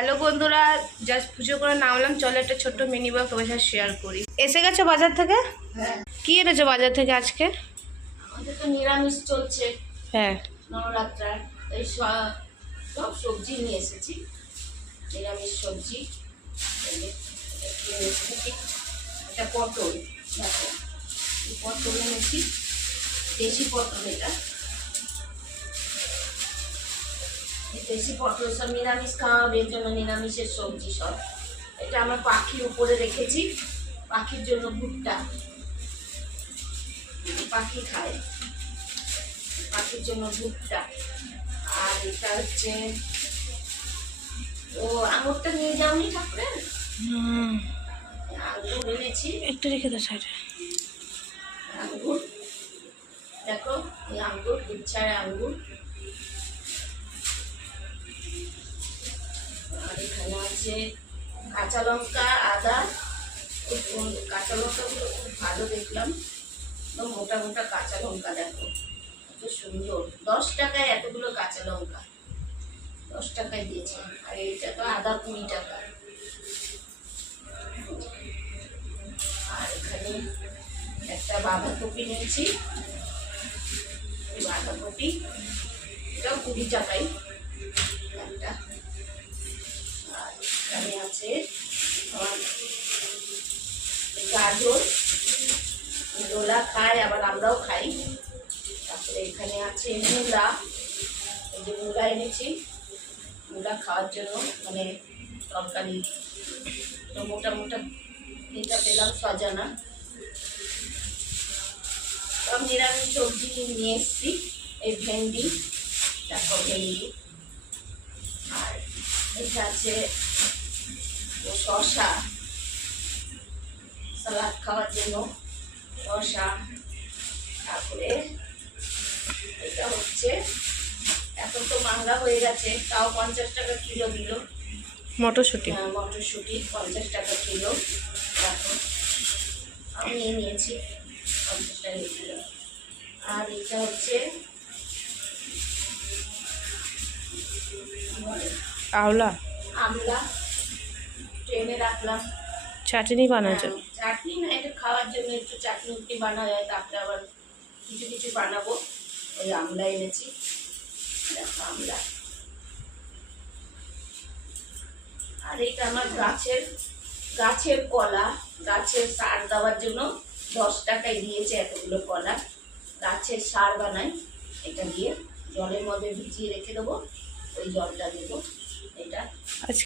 Hello বন্ধুরা, just পুজো করে নামলাম। চলো একটা ছোট্ট মিনি ব্লগ তোমার সাথে শেয়ার করি। এসে গেছো বাজার থেকে? হ্যাঁ, কি এনেছো বাজার থেকে আজকে? আমাদের তো নিরামিষ চলছে হ্যাঁ, নবরাত্রার, তাই সব সবজি নিয়ে এসেছি। নিরামিষ সবজি এই যে, এটা কিনে এসেছি। এটা পটল, দেখো এই পটল এনেছি, দেশি পটল। এটা এই দেশি পটল সব নিরামিষ খাওয়াবে, এর জন্য নিরামিষের সবজি সব। এটা আমার পাখির উপরে রেখেছি, পাখির জন্য ভুট্টা, পাখি খায়, পাখির জন্য ভুট্টা। আর এটা হচ্ছে, ও আঙুরটা নিয়ে যাওনি ঠাকুরের? আঙুর এনেছি, একটু রেখে দাও সাইডে। আঙ্গুর দেখো, এই আঙ্গুর গুচ্ছায় আঙ্গুর। আর এখানে আছে কাঁচা লঙ্কা, আদা। কাঁচা লঙ্কাগুলো খুব ভালো দেখলাম, একদম মোটা মোটা কাঁচা লঙ্কা। দেখো কত সুন্দর, 10 টাকায় এতগুলো কাঁচা লঙ্কা, 10 টাকায় দিয়েছে। আর এইটা তো আদা 20 টাকা। আর এখানে একটা বাঁধাকপি নিয়েছি, বাঁধাকপি এটাও 20 টাকাই একটা। আর এখানে আছে আমার গাজর, দোলা খায়, আবার আমরাও খাই। তারপরে এখানে আছে মূলা, এই যে মূলা এনেছি, মূলা খাওয়ার জন্য, মানে তরকারি। তো মোটা মোটা এটা পেলাম, সজানা। সব নিরামিষ সবজি নিয়ে এসেছি। এই ভেন্ডি, দেখো ভেন্ডি। আর এটা আছে শসা, সালাদ খাওয়ার জন্য শসা। তারপরে এটা হচ্ছে, এখন তো মাঙ্গা হয়ে গেছে, তাও 50 টাকা কিলো দিল। মটরশুঁটি। মটরশুঁটি 50 টাকা কিলো। দেখো আমি নিয়েছি 50 টাকা কিলো। আর এটা হচ্ছে আওলা আমলা, ট্রেনে রাখলাম। চাটনি বানাচ্ছো? চাটনি না, এটা খাওয়ার জন্য একটু চাটনি উটনি বানা যায়, তারপরে আবার কিছু কিছু বানাবো। ওই আমলা এনেছি, দেখো আমলা। আর এটা আমার গাছের কলা, গাছের সার দেওয়ার জন্য 10 টাকায় দিয়েছে এতগুলো কলা। গাছের সার বানাই, এটা দিয়ে জলের মধ্যে ভিজিয়ে রেখে দেবো, ওই জলটা দেবো এটা।